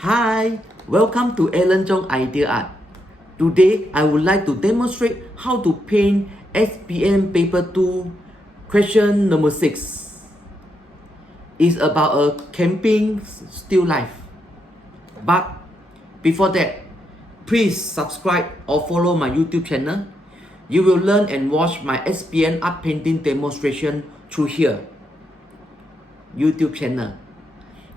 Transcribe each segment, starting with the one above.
Hi, welcome to Alan Chong Idea Art. Today, I would like to demonstrate how to paint SPM paper 2 question number 6. It's about a camping still life. But before that, please subscribe or follow my YouTube channel. You will learn and watch my SPM art painting demonstration through here. YouTube channel.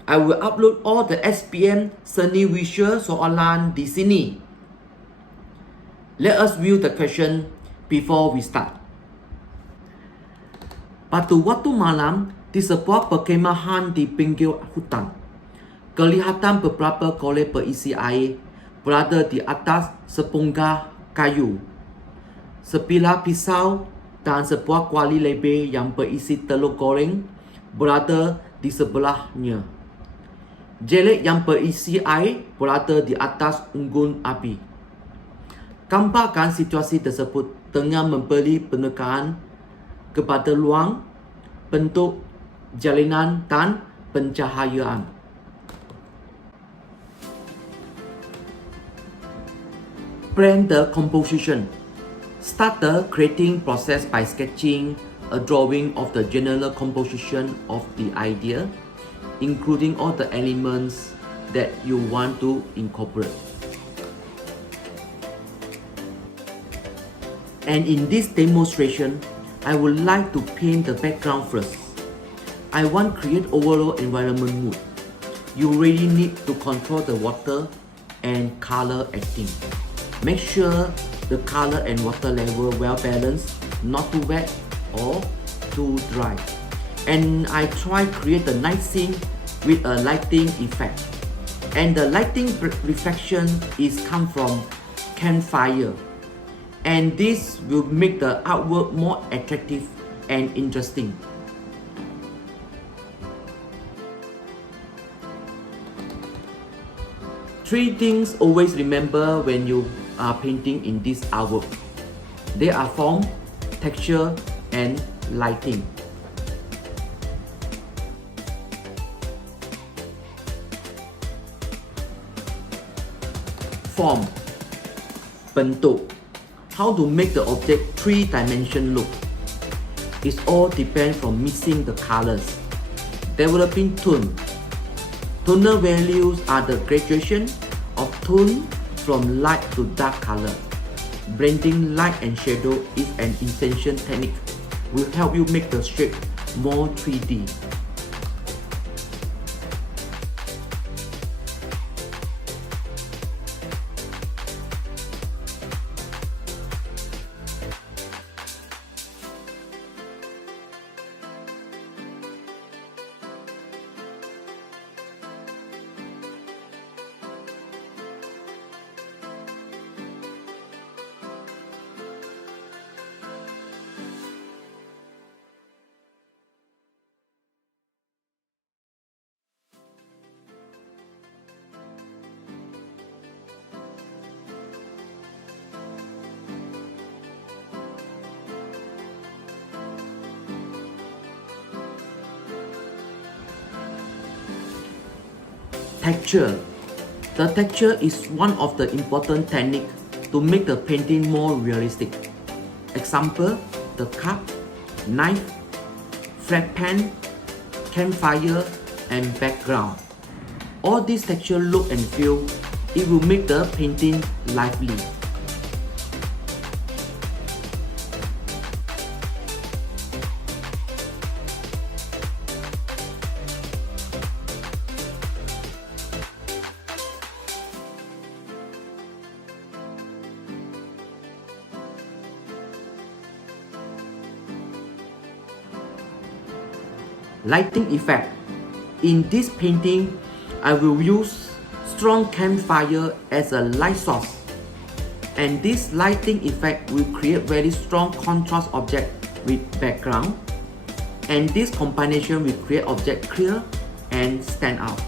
I will upload all the SPM seni visual soalan di sini. Let us view the question before we start. Pada waktu malam di sebuah perkemahan di pinggir hutan, kelihatan beberapa kolej berisi air berada di atas sepunggar kayu. Sebilah pisau dan sebuah kuali lebar yang berisi telur goreng berada di sebelahnya. Jelek yang berisi air berada di atas unggun api. Gambarkan situasi tersebut dengan memberi penekanan kepada ruang, bentuk, jalinan dan pencahayaan. Plan the composition. Start the creating process by sketching a drawing of the general composition of the idea, including all the elements that you want to incorporate. And in this demonstration, I would like to paint the background first. I want to create overall environment mood. You really need to control the water and color acting. Make sure the color and water level well balanced, not too wet or too dry. And I try create a night scene with a lighting effect. And the lighting reflection is come from campfire. And this will make the artwork more attractive and interesting. Three things always remember when you are painting in this artwork. They are form, texture, and lighting. Form, bentuk. How to make the object three-dimension look. It all depends from mixing the colors. Developing tone. Tonal values are the gradation of tone from light to dark color. Blending light and shadow is an essential technique. Will help you make the shape more 3D. Texture. The texture is one of the important techniques to make the painting more realistic. Example, the cup, knife, flat pan, campfire, and background. All these texture look and feel, it will make the painting lively. Lighting effect. In this painting, I will use strong campfire as a light source. And this lighting effect will create very strong contrast object with background. And this combination will create object clear and stand out.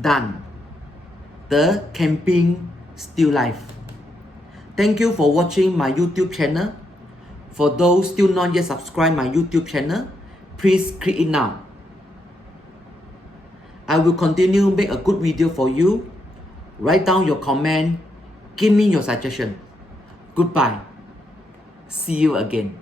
done. The camping still life. Thank you for watching my YouTube channel. For those still not yet subscribe my YouTube channel, please click it now. I will continue make a good video for you. Write down your comment. Give me your suggestion. Goodbye. See you again.